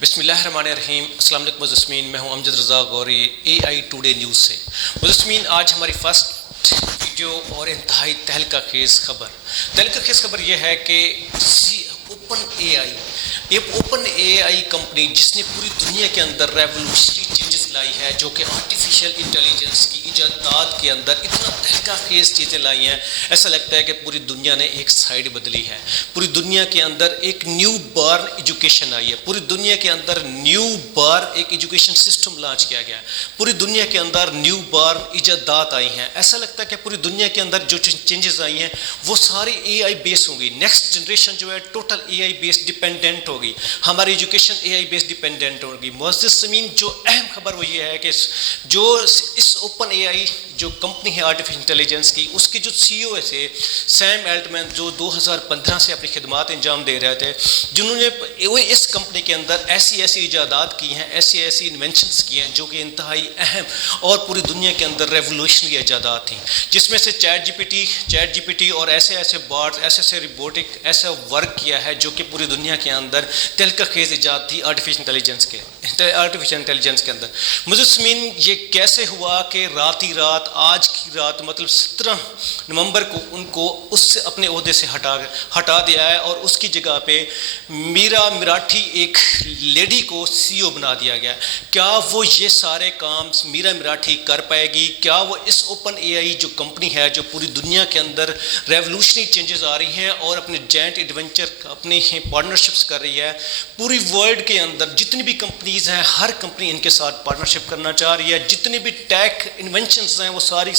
بسم اللہ الرحمن الرحیم. السلام علیکم مجسمین. میں ہوں امجد رضا غوری اے آئی ٹوڈے نیوز سے. مجسمین آج ہماری فرسٹ ویڈیو اور انتہائی تہلکہ خیز خبر یہ ہے کہ اوپن اے آئی کمپنی جس نے پوری دنیا کے اندر ریولوشنری چینجز لائی ہے، جو کہ آرٹیفیشیل انٹیلیجنس کی ایجادات کے اندر اتنا تہلکہ خیز چیزیں لائی ہیں، ایسا لگتا ہے کہ پوری دنیا نے ایک سائیڈ بدلی ہے. پوری دنیا کے اندر ایک نیو بارن ایجوکیشن آئی ہے. پوری دنیا کے اندر نیو بار ایک ایجوکیشن سسٹم لانچ کیا گیا ہے. پوری دنیا کے اندر نیو بارن ایجادات آئی ہیں. ایسا لگتا ہے کہ پوری دنیا کے اندر جو چینجز آئی ہیں وہ ساری اے آئی بیس ہوں گی. نیکسٹ جنریشن جو ہے ٹوٹل اے آئی بیس ڈیپینڈنٹ ہوگی. ہماری ایجوکیشن اے آئی بیس ڈیپینڈنٹ ہوگی. معزز سمین، جو اہم خبر وہ یہ ہے کہ جو اس اوپن اے آئی جو کمپنی ہے آرٹیفیشل انٹیلیجنس کی، اس کے جو سی او تھے سیم الٹمین، جو 2015 سے اپنی خدمات انجام دے رہے تھے، جنہوں نے اس کمپنی کے اندر ایسی ایجادات کی ہیں، ایسی انوینشنز کی ہیں جو کہ انتہائی اہم اور پوری دنیا کے اندر ریولوشنری ایجادات تھیں، جس میں سے چیٹ جی پی ٹی اور ایسے بارڈ، ایسے روبوٹک، ایسا ورک کیا ہے جو کہ پوری دنیا کے اندر تہلکہ خیز ایجاد تھی آرٹیفیشل انٹیلیجنس کے اندر. مجسمین، یہ کیسے ہوا کہ رات آج کی رات مطلب 17 نومبر کو ان کو اس سے اپنے عہدے سے ہٹا دیا ہے، اور اس کی جگہ پہ میرا مراٹھی ایک لیڈی کو سی او بنا دیا گیا. کیا وہ یہ سارے کام میرا مراٹھی کر پائے گی؟ کیا وہ اس اوپن اے آئی جو کمپنی ہے جو پوری دنیا کے اندر ریولوشنری چینجز آ رہی ہیں اور اپنے جائنٹ ایڈونچر اپنے پارٹنرشپس کر رہی ہے، پوری ورلڈ کے اندر جتنی بھی کمپنیز ہیں ہر کمپنی ان کے ساتھ پارٹنرشپ کرنا چاہ رہی ہے. جتنی بھی ٹیک انوینشنز ہیں وہ ساری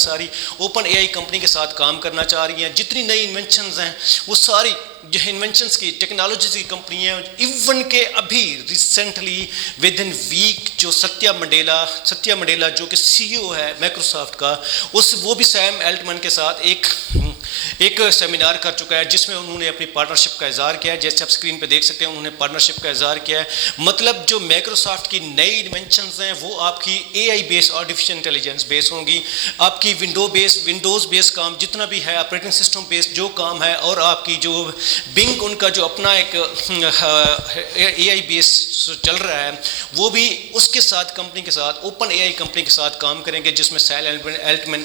اوپن اے آئی کمپنی کے ساتھ کام کرنا چاہ رہی ہیں. جتنی نئی انوینشنز ہیں وہ ساری جو انوینشنز کی ٹیکنالوجیز کی کمپنی ہیں. ایون کہ ابھی ریسنٹلی ود ان ویک جو ستیا منڈیلا جو کہ سی او ہے مائکروسافٹ کا، وہ بھی سیم الٹمین کے ساتھ ایک سیمینار کر چکا ہے، جس میں انہوں نے اپنی پارٹنرشپ کا اظہار کیا ہے. جیسے آپ اسکرین پہ دیکھ سکتے ہیں انہوں نے پارٹنرشپ کا اظہار کیا ہے. مطلب جو مائکروسافٹ کی نئی انوینشنز ہیں وہ آپ کی اے آئی بیس آرٹیفیشل انٹیلیجنس بیس ہوں گی. آپ کی ونڈوز بیس کام جتنا بھی ہے، آپریٹنگ سسٹم بیس جو کام ہے، اور آپ کی جو بنگ ان کا جو اپنا ایک اے آئی بیس چل رہا ہے، وہ بھی اس کے ساتھ کمپنی کے ساتھ اوپن اے آئی کمپنی کے ساتھ کام کریں گے، جس میں سیم الٹمین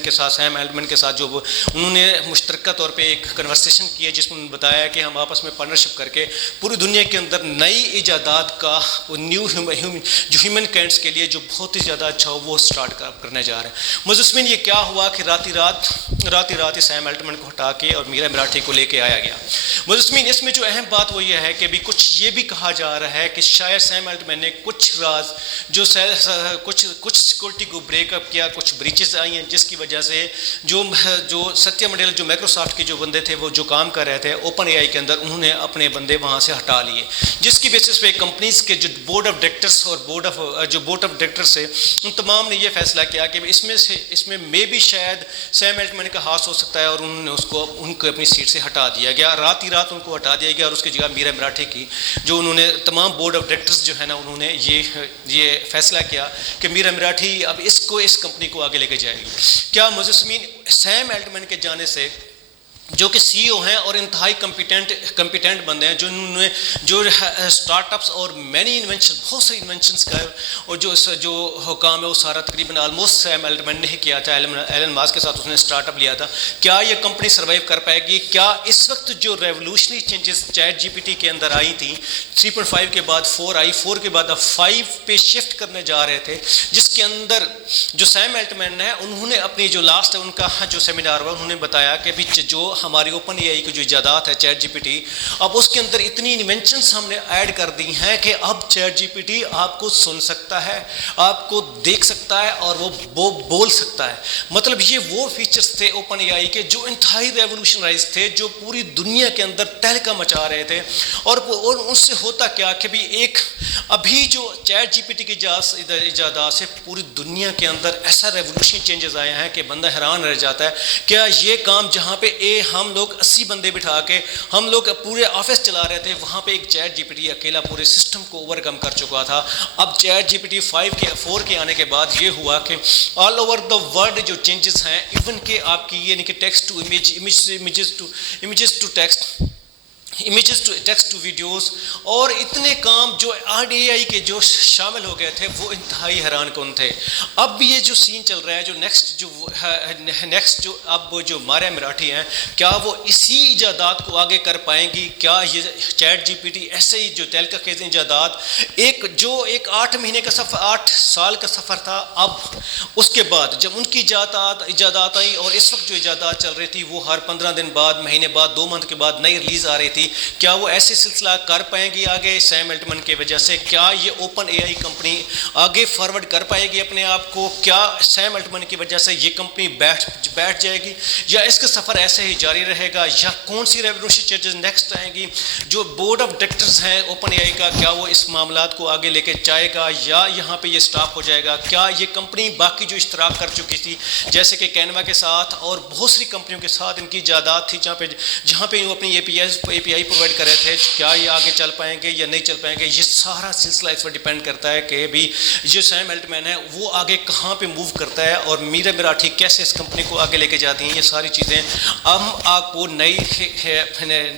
کے ساتھ جو انہوں نے مشترکہ طور پہ ایک کنورسیشن کی ہے، جس میں انہوں نے بتایا کہ ہم آپس میں پارٹنرشپ کر کے پوری دنیا کے اندر نئی ایجادات کا نیو جو ہیومن کائنڈس کے لیے جو بہت ہی زیادہ اچھا ہو وہ اسٹارٹ کرنے جا رہے ہیں. مجسمین، یہ کیا ہوا کہ رات سیم الٹمین کو ہٹا کے اور میرا مراٹھی کو لے کے آیا گیا. مجسمین، اس میں جو اہم بات وہ یہ ہے کہ بھی کچھ یہ بھی کہا جا رہا ہے کہ شاید سیم الٹمین نے کچھ راز جو کچھ سیکورٹی کو بریک اپ کیا، کچھ بریچز آئی ہیں، جس کی وجہ سے جو ستیا منڈیلا جو مائکروسافٹ کے جو بندے تھے وہ جو کام کر رہے تھے اوپن اے آئی کے اندر، انہوں نے اپنے بندے وہاں سے ہٹا لیے، جس کی بیسس پہ کمپنیز کے جو بورڈ آف ڈائریکٹرز سے ان تمام نے یہ فیصلہ کیا کہ اس میں بھی شاید سیم الٹمین کا ہاتھ ہو سکتا ہے، اور انہوں نے ان کو اپنی سیٹ سے ہٹا دیا گیا. رات ان کو ہٹا دیا گیا، اور اس کی جگہ میرا مراٹھی کی جو انہوں نے تمام بورڈ آف ڈائریکٹرز جو ہے نا، انہوں نے یہ فیصلہ کیا کہ میرا مراٹھی اب اس کمپنی کو آگے لے کے جائے گی. کیا مجسمین، سیم الٹمین کے جانے سے جو کہ سی او ہیں اور انتہائی کمپیٹنٹ بندے ہیں، جو اسٹارٹ اپس اور بہت ساری انوینشنس کا اور جو کام ہے وہ سارا تقریباً آلموسٹ سیم الٹمین نے ہی کیا تھا. ایلن ماسک کے ساتھ اس نے اسٹارٹ اپ لیا تھا. کیا یہ کمپنی سروائیو کر پائے گی؟ کیا اس وقت جو revolutionary changes chat G P T کے اندر آئی تھیں، 3.5 کے بعد 4 آئی، 4 کے بعد اب 5 پہ شفٹ کرنے جا رہے تھے، جس کے اندر جو سیم الٹمین ہے انہوں نے اپنی جو لاسٹ ان کا جو سیمینار ہوا، انہوں نے بتایا کہ جو ہماری اوپن اے آئی کی جو ایجادات ہے چیٹ جی پی ٹی، اب اس کے اندر اتنی انوینشنز ہم نے ایڈ کر دی ہیں کہ اب چیٹ جی پی ٹی آپ کو سن سکتا ہے، آپ کو دیکھ سکتا ہے، اور وہ بول سکتا ہے. مطلب یہ وہ فیچرز تھے اوپن اے آئی کے جو انتہائی ریولوشنائز تھے، جو پوری دنیا کے اندر تہلکہ مچا رہے تھے. اور ان سے ہوتا کیا کہ بھی ابھی جو چیٹ جی پی ٹی کی ایجادات سے پوری دنیا کے اندر ایسا ریولوشنری چینجز آئے ہیں کہ بندہ حیران رہ جاتا ہے. کیا یہ کام جہاں پہ ہم لوگ 80 بندے بٹھا کے ہم لوگ پورے آفس چلا رہے تھے، وہاں پہ ایک چیٹ جی پی ٹی اکیلا پورے سسٹم کو اوور کم کر چکا تھا. اب چیٹ جی پی ٹی 4 کے آنے کے بعد یہ ہوا کہ آل اوور دا ورلڈ جو چینجز ہیں، ایون کہ آپ کی یہ نہیں کہ text to images to text, images to text to videos, اور اتنے کام جو اے آئی کے جو شامل ہو گئے تھے وہ انتہائی حیران کن تھے۔ اب یہ جو سین چل رہا ہے، جو نیکسٹ جو اب جو ماریا مراٹھی ہیں، کیا وہ اسی ایجادات کو آگے کر پائیں گی؟ کیا یہ چیٹ جی پی ٹی ایسے ہی جو تہلکہ خیز ایجادات، ایک 8 مہینے کا سفر، 8 سال کا سفر تھا، اب اس کے بعد جب ان کی ایجادات آئی، اور اس وقت جو ایجادات چل رہی تھی وہ ہر 15 دن بعد، مہینے بعد، 2 منتھ کے بعد نئی ریلیز آ رہی تھی، کیا وہ ایسے سلسلہ کر پائیں گی آگے سیم الٹمن کی وجہ سے؟ کیا یہ اوپن اے آئی کمپنی آگے فارورڈ کر پائے گی اپنے آپ کو؟ کیا سیم الٹمن کی وجہ سے یہ کمپنی بیٹھ جائے گی، یا اس کا سفر ایسے ہی جاری رہے گا؟ یا کون سی ریولوشن چینجز نیکسٹ آئیں گی؟ جو بورڈ آف ڈائریکٹرز ہیں اوپن اے آئی کا، کیا وہ اس معاملات کو آگے لے کے جائے گا، یا یہاں پہ یہ سٹاپ ہو جائے گا؟ کیا یہ کمپنی باقی جو اشتراک کر چکی تھی، جیسے کہ کینوا کے ساتھ اور بہت سی کمپنیوں کے ساتھ ان کی ایجادات تھی، جہاں پہ وہ اپنی اے پی آئی پرووائڈ کر رہے تھے، کیا یہ آگے چل پائیں گے یا نہیں چل پائیں گے؟ یہ سارا سلسلہ اس پر ڈیپینڈ کرتا ہے کہ بھی جو سیم الٹمن ہے وہ آگے کہاں پہ موو کرتا ہے، اور ماریا مراٹھی کیسے اس کمپنی کو آگے لے کے جاتی ہیں۔ یہ ساری چیزیں ہم آپ کو نئی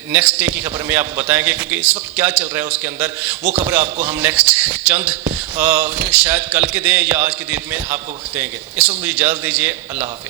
نیکسٹ ڈے کی خبر میں آپ کو بتائیں گے، کیونکہ اس وقت کیا چل رہا ہے اس کے اندر وہ خبر آپ کو ہم نیکسٹ چند شاید کل کے دیں یا آج کی ڈیٹ میں آپ کو دیں گے۔ اس وقت مجھے اجازت دیجیے، اللہ حافظ۔